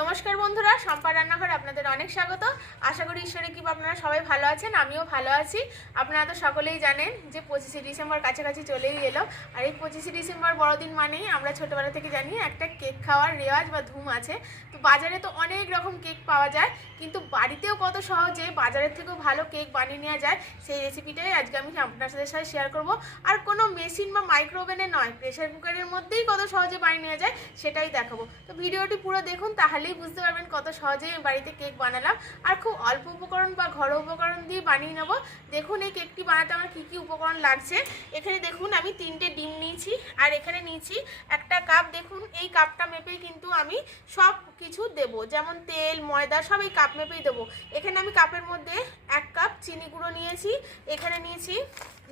নমস্কার বন্ধুরা সম্পা রান্নাঘর আপনাদের অনেক স্বাগত। আশা করি ঈশ্বরে কি আপনারা সবাই ভালো আছেন, আমিও ভালো আছি। আপনারা তো সকলেই জানেন যে পঁচিশে ডিসেম্বর কাছাকাছি চলেই এলো। আর এই পঁচিশে ডিসেম্বর বড়দিন মানেই আমরা ছোটোবেলা থেকে জানি একটা কেক খাওয়ার রেওয়াজ বা ধুম আছে। তো বাজারে তো অনেক রকম কেক পাওয়া যায়, কিন্তু বাড়িতেও কত সহজে বাজারের থেকেও ভালো কেক বানিয়ে নেওয়া যায় সেই রেসিপিটাই আজকে আমি আপনাদের সাথে শেয়ার করব। আর কোনো মেশিন বা মাইক্রোওভেনে নয় প্রেশার কুকারের মধ্যেই কত সহজে বানিয়ে নেওয়া যায় সেটাই দেখাবো। তো ভিডিওটি পুরো দেখুন তাহলেই বুঝতে পারবেন কত সহজেই আমি বাড়িতে কেক বানালাম। আর খুব অল্প উপকরণ বা ঘরোয়া উপকরণ দিয়ে বানিয়ে নেব। দেখুন, এই কেকটি বানাতে আমার কী কী উপকরণ লাগছে। এখানে দেখুন, আমি তিনটে ডিম নিয়েছি আর এখানে নিয়েছি একটা কাপ। দেখুন, এই কাপটা মেপেই কিন্তু আমি সব কিছু দেব। যেমন তেল, ময়দা, সব এই কাপ মেপেই দেবো। এখানে আমি কাপের মধ্যে এক কাপ চিনি গুঁড়ো নিয়েছি। এখানে নিয়েছি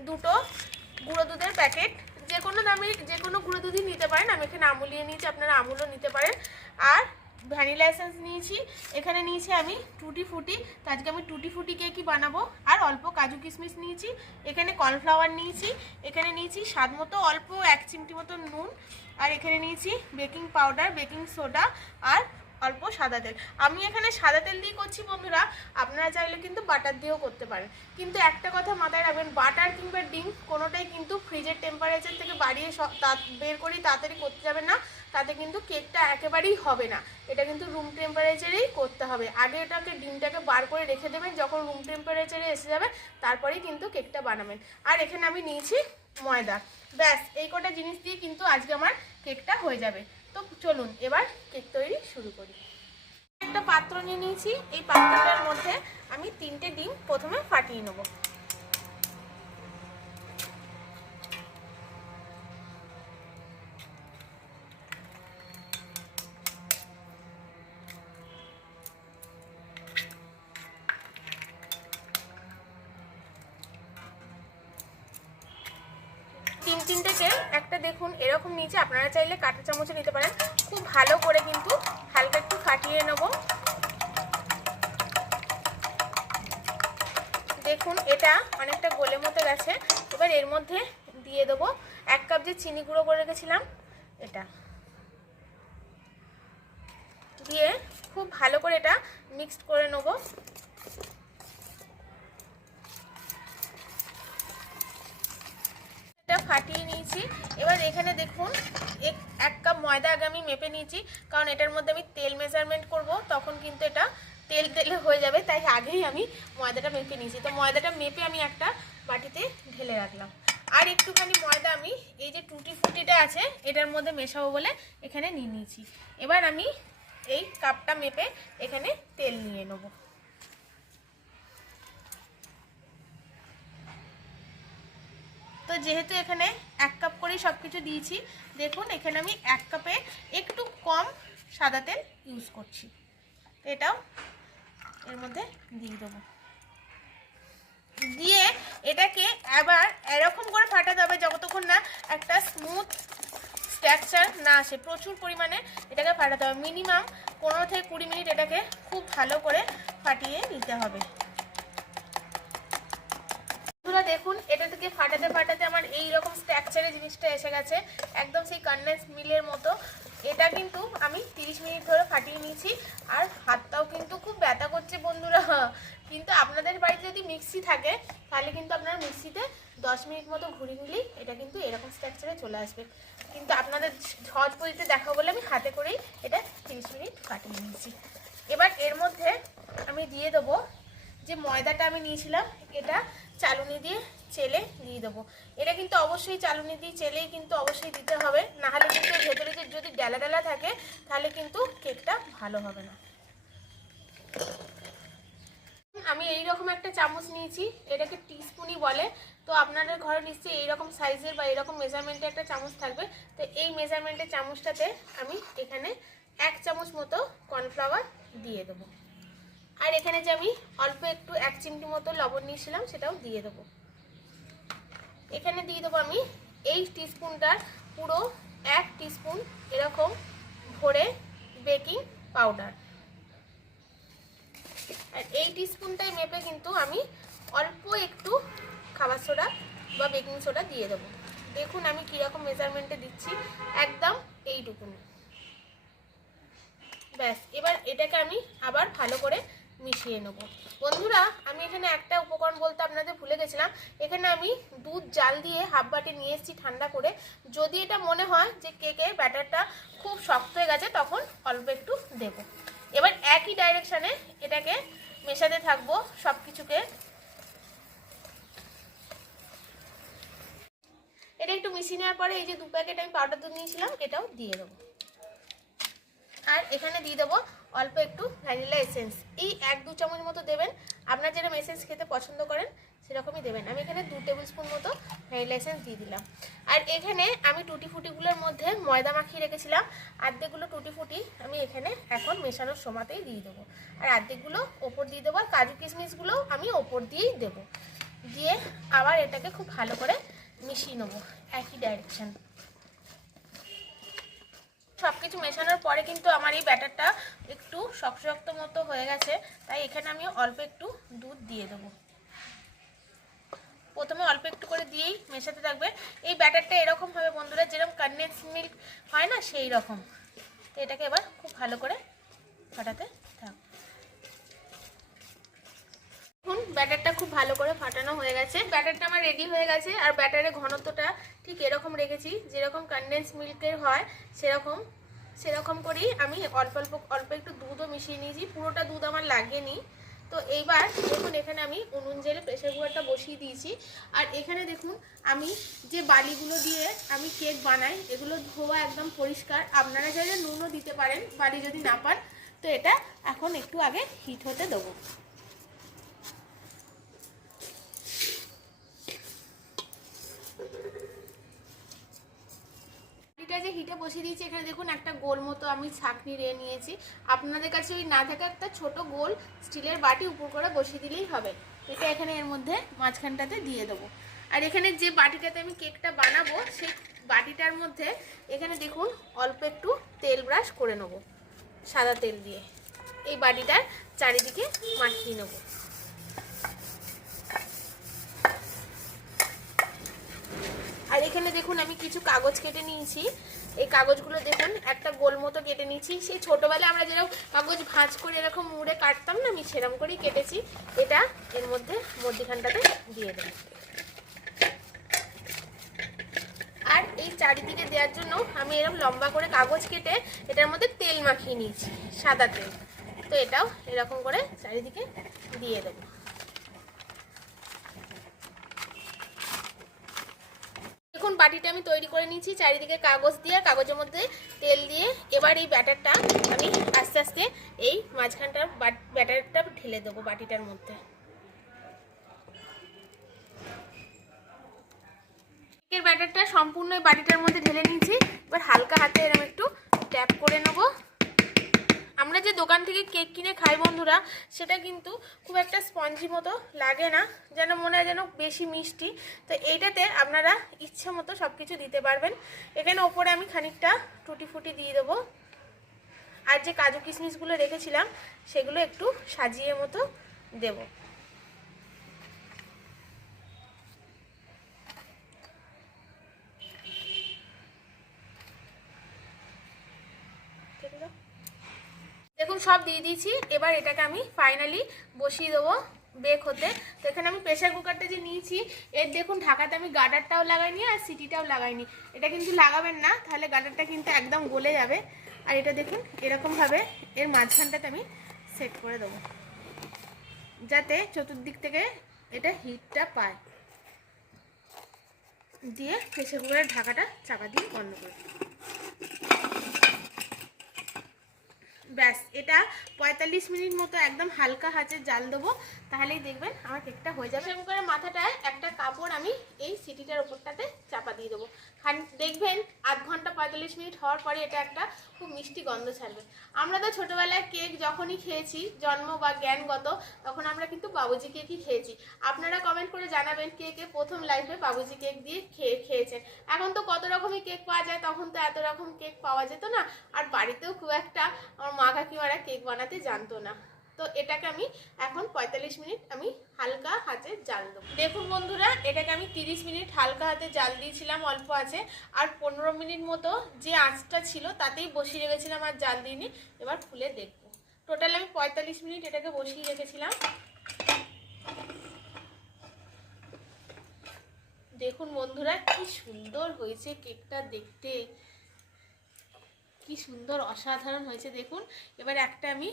দুটো গুঁড়ো দুধের প্যাকেট। যে কোনো দামি যে কোনো গুঁড়ো দুধই নিতে পারেন। আমি এখানে আমুলিয়ে নিয়েছি, আপনারা আমুলও নিতে পারেন। আর ভ্যানিলা এসেন্স নিয়েছি। এখানে নিয়েছি আমি টুটি ফুটি। তো আজকে আমি টুটি ফুটি কেকই বানাবো। আর অল্প কাজু কিশমিশ নিয়েছি। এখানে কর্নফ্লাওয়ার নিয়েছি। এখানে নিয়েছি স্বাদ মতো অল্প এক চিমটি মতো নুন। আর এখানে নিয়েছি বেকিং পাউডার, বেকিং সোডা। আর অল্প সাদা তেল। আমি এখানে সাদা তেল দিয়ে করছি বন্ধুরা, আপনারা চাইলে কিন্তু বাটার দিয়েও করতে পারেন। কিন্তু একটা কথা মাথায় রাখবেন, বাটার কিংবা ডিম কোনোটাই কিন্তু ফ্রিজের টেম্পারেচার থেকে বাড়িয়ে বের করেই তাড়াতাড়ি করতে যাবে না, তাতে কিন্তু কেকটা একেবারেই হবে না। এটা কিন্তু রুম টেম্পারেচারেই করতে হবে। আগে এটাকে, ডিমটাকে বার করে রেখে দেবেন, যখন রুম টেম্পারেচারে এসে যাবে, তারপরেই কিন্তু কেকটা বানাবেন। আর এখানে আমি নিয়েছি ময়দা। ব্যাস, এই কটা জিনিস দিয়ে কিন্তু আজকে আমার কেকটা হয়ে যাবে। তো চলুন, এবার কেক তৈরি শুরু করি। একটা পাত্র নিয়ে নিয়েছি। এই পাত্রটার মধ্যে আমি তিনটে ডিম প্রথমে ফাটিয়ে নেব। দেখুন, এরকম নিচে আপনারা চাইলে কাঁটা চামচে নিতে পারেন। খুব ভালো করে কিন্তু হালকা একটু ফাটিয়ে নেব। দেখুন, এটা অনেকটা গোলে মতো গেছে। এবার এর মধ্যে দিয়ে দেবো এক কাপ যে চিনি গুঁড়ো করে রেখেছিলাম, এটা। দিয়ে খুব ভালো করে এটা মিক্সড করে নেব। এটা ফাটিয়ে নিয়েছি। এবার এখানে দেখুন, এক- এক কাপ ময়দা আগে আমি মেপে নিয়েছি, কারণ এটার মধ্যে আমি তেল মেজারমেন্ট করব, তখন কিন্তু এটা তেল তেলে হয়ে যাবে, তাই আগেই আমি ময়দাটা মেপে নিয়েছি। তো ময়দাটা মেপে আমি একটা বাটিতে ঢেলে রাখলাম। আর একটুখানি ময়দা আমি, এই যে টুটি ফুটিটা আছে, এটার মধ্যে মেশাবো বলে এখানে নিয়ে নিয়েছি। এবার আমি এই কাপটা মেপে এখানে তেল নিয়ে নেব। তো যেহেতু এখানে এক কাপ করেই সব কিছু দিয়েছি, দেখুন এখানে আমি এক কাপে একটু কম সাদা তেল ইউজ করছি। এটাও এর মধ্যে দিয়ে দেবো। দিয়ে এটাকে আবার এরকম করে ফাটাতে হবে যতক্ষণ না একটা স্মুথ স্ট্রাকচার না আসে। প্রচুর পরিমাণে এটাকে ফাটাতে হবে। মিনিমাম পনেরো থেকে কুড়ি মিনিট এটাকে খুব ভালো করে ফাটিয়ে নিতে হবে। বন্ধুরা, দেখুন, এটা থেকে ফাটাতে ফাটাতে আমার এই রকম স্ট্রাকচারে জিনিসটা এসে গেছে, একদম সেই কন্ডেন্স মিলের মতো। এটা কিন্তু আমি 30 মিনিট ধরে ফাটিয়ে নিয়েছি, আর হাতটাও কিন্তু খুব ব্যথা করছে বন্ধুরা। কিন্তু আপনাদের বাড়িতে যদি মিক্সি থাকে, তাহলে কিন্তু আপনার মিক্সিতে 10 মিনিট মতো ঘুরিয়ে নিলেই এটা কিন্তু এরকম স্ট্রাকচারে চলে আসবে। কিন্তু আপনাদের সহজ পদ্ধতিতে দেখা বলে আমি হাতে করেই এটা 30 মিনিট কাটিয়ে নিয়েছি। এবার এর মধ্যে আমি দিয়ে দেবো যে ময়দাটা আমি নিয়েছিলাম, এটা চালুনি দিয়ে চেলে দিয়ে দেবো। এটা কিন্তু অবশ্যই চালুনি দিয়ে চেলেই কিন্তু অবশ্যই দিতে হবে। নাহলে কিন্তু ভেতরে যে যদি ডালা ডালা থাকে, তাহলে কিন্তু কেকটা ভালো হবে না। আমি এই রকম একটা চামচ নিয়েছি, এটাকে টিস্পুনই বলে। তো আপনাদের ঘরে নিশ্চয়ই এইরকম সাইজের বা এরকম মেজারমেন্টে একটা চামচ থাকবে। তো এই মেজারমেন্টের চামচটাতে আমি এখানে এক চামচ মতো কর্নফ্লাওয়ার দিয়ে দেবো। আর এখানে যে আমি অল্প একটু এক চিমটি মতো লবণ নিয়েছিলাম, সেটাও দিয়ে দেবো। এখানে দিয়ে দেবো আমি এই টিস্পুনটার পুরো এক টিস্পুন এরকম ভরে বেকিং পাউডার আর এই টিস্পুনটাই মেপে কিন্তু আমি অল্প একটু খাবার সোডা বা বেকিং সোডা দিয়ে দেবো। দেখুন আমি কীরকম মেজারমেন্টে দিচ্ছি, একদম এইটুকুনি। ব্যাস, এবার এটাকে আমি আবার ভালো করে মিশিয়ে নেব। বন্ধুরা, আমি এখানে একটা উপকরণ বলতে আপনাদের ভুলে গেছিলাম। এখানে আমি দুধ, জাল দিয়ে হাফ বাটি নিয়ে এসেছি ঠান্ডা করে। যদি এটা মনে হয় যে কেকের ব্যাটারটা খুব শক্ত হয়ে গেছে, তখন অল্প একটু দেব। এবার একই ডাইরেকশানে এটাকে মেশাতে থাকব সব কিছুকে এটা একটু মিশিয়ে নেওয়ার পরে এই যে দু প্যাকেট আমি পাউডার দুধ নিয়েছিলাম, এটাও দিয়ে দেবো। আর এখানে দিয়ে দেবো অল্প একটু ভ্যানিলা এসেন্স। এই এক দু চামচ মতো দেবেন। আপনার যেরকম এসেন্স খেতে পছন্দ করেন, সেরকমই দেবেন। আমি এখানে দু টেবিল স্পুন মতো ভ্যানিলা এসেন্স দিয়ে দিলাম। আর এখানে আমি টুটি ফুটিগুলোর মধ্যে ময়দা মাখিয়ে রেখেছিলাম। আর্ধেকগুলো টুটি ফুটি আমি এখানে এখন মেশানোর সময়তেই দিয়ে দেবো। আর আর্ধেকগুলো ওপর দিয়ে দেবো। আর কাজু কিশমিশগুলোও আমি ওপর দিয়েই দেবো। দিয়ে আবার এটাকে খুব ভালো করে মিশিয়ে নেব। একই ডাইরেকশান সব কিছু মেশানোর পরে কিন্তু আমার এই ব্যাটারটা একটু শক্ত শক্ত মতো হয়ে গেছে। তাই এখানে আমি অল্প একটু দুধ দিয়ে দেবো। প্রথমে অল্প একটু করে দিয়েই মেশাতে থাকবে। এই ব্যাটারটা এরকম হবে বন্ধুরা, যেরকম কন্ডেন্স মিল্ক হয় না, সেই রকম। তো এটাকে এবার খুব ভালো করে ফাটাতে থাক এখন ব্যাটারটা খুব ভালো করে ফাটানো হয়ে গেছে। ব্যাটারটা আমার রেডি হয়ে গেছে, আর ব্যাটারের ঘনত্বটা ঠিক এরকম রেখেছি, যেরকম কনডেন্স মিল্কের হয়, সেরকম সেরকম করেই আমি অল্প অল্প অল্প একটু দুধও মিশিয়ে নিয়েছি, পুরোটা দুধ আমার লাগেনি। তো এইবার দেখুন, এখানে আমি উনুন জেলে প্রেশার কুকারটা বসিয়ে দিয়েছি। আর এখানে দেখুন, আমি যে বালিগুলো দিয়ে আমি কেক বানাই, এগুলো ধোয়া একদম পরিষ্কার। আপনারা চাইলে নুনও দিতে পারেন, বালি যদি না পান, তো এটা এখন একটু আগে হিট হতে দেবো। যে হিটে বসিয়ে দিয়েছি, এখানে দেখুন একটা গোল মতো আমি ছাঁকনি রেয়ে নিয়েছি। আপনাদের কাছে ওই না থাকা একটা ছোট গোল স্টিলের বাটি উপর করে বসিয়ে দিলেই হবে। এটা এখানে এর মধ্যে মাঝখানটাতে দিয়ে দেবো। আর এখানে যে বাটিটাতে আমি কেকটা বানাবো, সেই বাটিটার মধ্যে এখানে দেখুন অল্প একটু তেল ব্রাশ করে নেব, সাদা তেল দিয়ে। এই বাটিটার চারিদিকে মাখিয়ে নেব। এখানে দেখুন আমি কিছু কাগজ কেটে নিয়েছি। এই কাগজগুলো দেখুন, একটা গোল মতো কেটে নিয়েছি। সেই ছোটোবেলায় আমরা যেরকম কাগজ ভাঁজ করে এরকম মুড়ে কাটতাম না, আমি সেরকম করেই কেটেছি। এটা এর মধ্যে মধ্যিখানটাতে দিয়ে দেব। আর এই চারিদিকে দেওয়ার জন্য আমি এরকম লম্বা করে কাগজ কেটে এটার মধ্যে তেল মাখিয়ে নিয়েছি, সাদা তেল। তো এটাও এরকম করে চারিদিকে দিয়ে দেবো। দেখুন, বাটিটা আমি তৈরি করে নিয়েছি, চারিদিকে কাগজ দিয়ে, কাগজের মধ্যে তেল দিয়ে। এবার এই ব্যাটারটা আমি আস্তে আস্তে এই মাঝখানটা ব্যাটারটা ঢেলে দেবো বাটিটার মধ্যে। কেকের ব্যাটারটা সম্পূর্ণ এই বাটিটার মধ্যে ঢেলে নিয়েছি। এবার হালকা হাতে এরকম একটু ট্যাপ করে নেব। আমরা যে দোকান থেকে কেক কিনে খাই বন্ধুরা, সেটা কিন্তু খুব একটা স্পঞ্জি মতো লাগে না, যেন মনে হয় যেন বেশি মিষ্টি। তো এইটাতে আপনারা ইচ্ছে মতো সব কিছু দিতে পারবেন। এখানে ওপরে আমি খানিকটা টুটি ফুটি দিয়ে দেবো। আর যে কাজু কিশমিশগুলো রেখেছিলাম, সেগুলো একটু সাজিয়ে মতো দেব ঠিক আছে দেখুন সব দিয়ে দিয়েছি। এবার এটাকে আমি ফাইনালি বসিয়ে দেবো বেক হতে। তো এখানে আমি প্রেশার কুকারটা যে নিয়েছি, এর দেখুন ঢাকাতে আমি গার্ডারটাও লাগাইনি আর সিটিটাও লাগাইনি। এটা কিন্তু লাগাবেন না, তাহলে গার্ডারটা কিন্তু একদম গলে যাবে। আর এটা দেখুন, এরকমভাবে এর মাঝখানটাতে আমি সেট করে দেবো। যাতে চতুর্দিক থেকে এটা হিটটা পায়। দিয়ে প্রেশার কুকারের ঢাকাটা চাপা দিয়ে বন্ধ করে। ব্যাস, এটা পঁয়তাল্লিশ মিনিট মতো একদম হালকা হাতে জাল দেবো, তাহলেই দেখবেন আমার কেকটা হয়ে যাবে। সেরকম করে মাথাটায় একটা কাপড় আমি এই সিটিটার ওপরটাতে চাপা দিয়ে দেবো। দেখবেন আধ ঘণ্টা পঁয়তাল্লিশ মিনিট হওয়ার পরে এটা একটা খুব মিষ্টি গন্ধ ছাড়বে। আমরা তো ছোটোবেলায় কেক যখনই খেয়েছি, জন্ম বা জ্ঞানগত, তখন আমরা কিন্তু বাবুজি কেকই খেয়েছি। আপনারা কমেন্ট করে জানাবেন কে কে প্রথম লাইফে বাবুজি কেক দিয়ে খেয়ে, খেয়েছেন। এখন তো কত রকমই কেক পাওয়া যায়, তখন তো এত রকম কেক পাওয়া যেত না। আর বাড়িতেও খুব একটা মা কাকিমারা কেক বানাতে জানতো না। তো এটাকে আমি এখন পঁয়তাল্লিশ মিনিট আমি হালকা হাতে জাল দেবো। দেখুন বন্ধুরা, এটাকে আমি তিরিশ মিনিট হালকা হাতে জাল দিয়েছিলাম, অল্প আছে। আর পনেরো মিনিট মতো যে আঁচটা ছিল, তাতেই বসিয়ে রেখেছিলাম আর জাল দিইনি। এবার খুলে দেখব। টোটাল আমি পঁয়তাল্লিশ মিনিট এটাকে বসিয়ে রেখেছিলাম। দেখুন বন্ধুরা, কি সুন্দর হয়েছে কেকটা দেখতে। কি সুন্দর অসাধারণ হয়েছে, দেখুন। এবার একটা আমি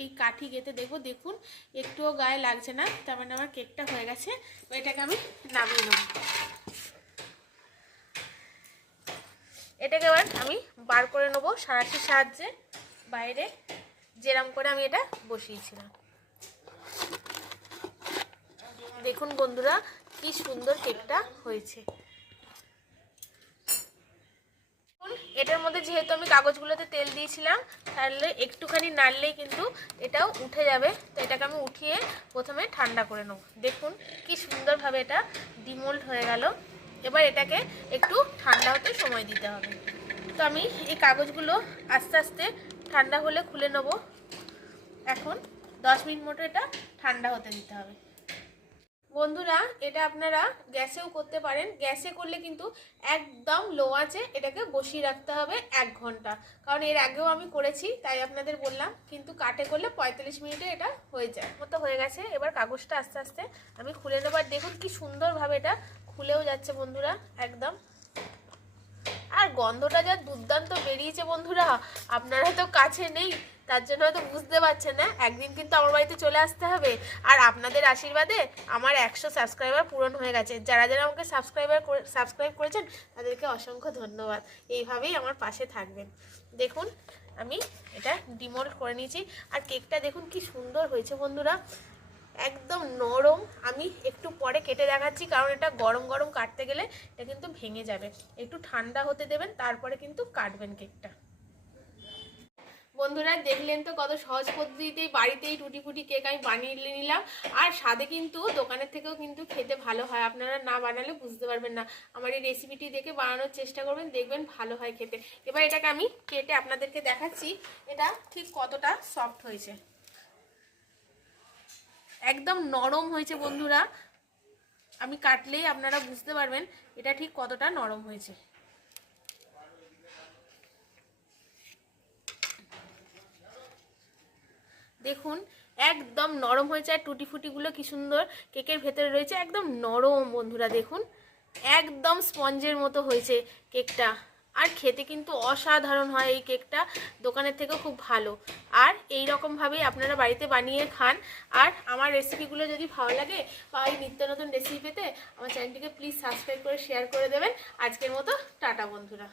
এই কাঠি গেতে দেখব, দেখুন। একটুও গায়ে লাগছে না, তার মানে আমার কেকটা হয়ে গেছে। এটাকে আমি নামিয়ে নেব। এটাকে এবার আমি বার করে নেব সারাটির সাহায্যে, বাইরে যেরাম করে আমি এটা বসিয়েছিলাম। দেখুন বন্ধুরা, কি সুন্দর কেকটা হয়েছে এখন এটার মধ্যে যেহেতু আমি কাগজগুলোতে তেল দিয়েছিলাম, তাহলে একটুখানি নাড়লেই কিন্তু এটাও উঠে যাবে। তো এটাকে আমি উঠিয়ে প্রথমে ঠান্ডা করে নেব। দেখুন কি সুন্দরভাবে এটা ডিমোল্ড হয়ে গেল। এবার এটাকে একটু ঠান্ডা হতে সময় দিতে হবে। তো আমি এই কাগজগুলো আস্তে আস্তে ঠান্ডা হলে খুলে নেব। এখন দশ মিনিট মতো এটা ঠান্ডা হতে দিতে হবে। বন্ধুরা, এটা আপনারা গ্যাসেও করতে পারেন। গ্যাসে করলে কিন্তু একদম লো আছে, এটাকে বসিয়ে রাখতে হবে এক ঘণ্টা। কারণ এর আগেও আমি করেছি, তাই আপনাদের বললাম। কিন্তু কাটে করলে পঁয়তাল্লিশ মিনিটে এটা হয়ে যায়। মতো হয়ে গেছে। এবার কাগজটা আস্তে আস্তে আমি খুলে নেবার দেখুন কি সুন্দরভাবে এটা খুলেও যাচ্ছে বন্ধুরা, একদম। আর গন্ধটা যা দুর্দান্ত বেরিয়েছে বন্ধুরা, আপনারা তো কাছে নেই। তার জন্য হয়তো বুঝতে পারছেন না। একদিন কিন্তু আমার বাড়িতে চলে আসতে হবে। আর আপনাদের আশীর্বাদে আমার একশো সাবস্ক্রাইবার পূরণ হয়ে গেছে। যারা যারা আমাকে সাবস্ক্রাইবার সাবস্ক্রাইব করেছেন, তাদেরকে অসংখ্য ধন্যবাদ। এইভাবেই আমার পাশে থাকবেন। দেখুন, আমি এটা ডিমোল্ড করে নিয়েছি। আর কেকটা দেখুন কি সুন্দর হয়েছে বন্ধুরা। একদম নরম। আমি একটু পরে কেটে দেখাচ্ছি, কারণ এটা গরম গরম কাটতে গেলে এটা কিন্তু ভেঙে যাবে। একটু ঠান্ডা হতে দেবেন, তারপরে কিন্তু কাটবেন কেকটা। বন্ধুরা দেখলেন তো কত সহজ পদ্ধতিতেই বাড়িতেই টুটি ফুটি কেক আমি বানিয়ে নিলাম। আর স্বাদে কিন্তু দোকানের থেকেও কিন্তু খেতে ভালো হয়। আপনারা না বানালে বুঝতে পারবেন না। আমার এই রেসিপিটি দেখে বানানোর চেষ্টা করবেন, দেখবেন ভালো হয় খেতে। এবার এটাকে আমি কেটে আপনাদেরকে দেখাচ্ছি, এটা ঠিক কতটা সফট হয়েছে। একদম নরম হয়েছে বন্ধুরা। আমি কাটলেই আপনারা বুঝতে পারবেন এটা ঠিক কতটা নরম হয়েছে। দেখুন, একদম নরম হয়েছে আর টুটি ফুটিগুলো কি সুন্দর কেকের ভেতরে রয়েছে, একদম নরম বন্ধুরা দেখুন, একদম স্পঞ্জের মতো হয়েছে কেকটা। আর খেতে কিন্তু অসাধারণ হয় এই কেকটা, দোকানের থেকেও খুব ভালো। আর এই রকমভাবেই আপনারা বাড়িতে বানিয়ে খান। আর আমার রেসিপিগুলো যদি ভালো লাগে, বা এই নিত্য নতুন রেসিপি পেতে, আমার চ্যানেলটিকে প্লিজ সাবস্ক্রাইব করে, শেয়ার করে দেবেন। আজকের মতো, টাটা বন্ধুরা।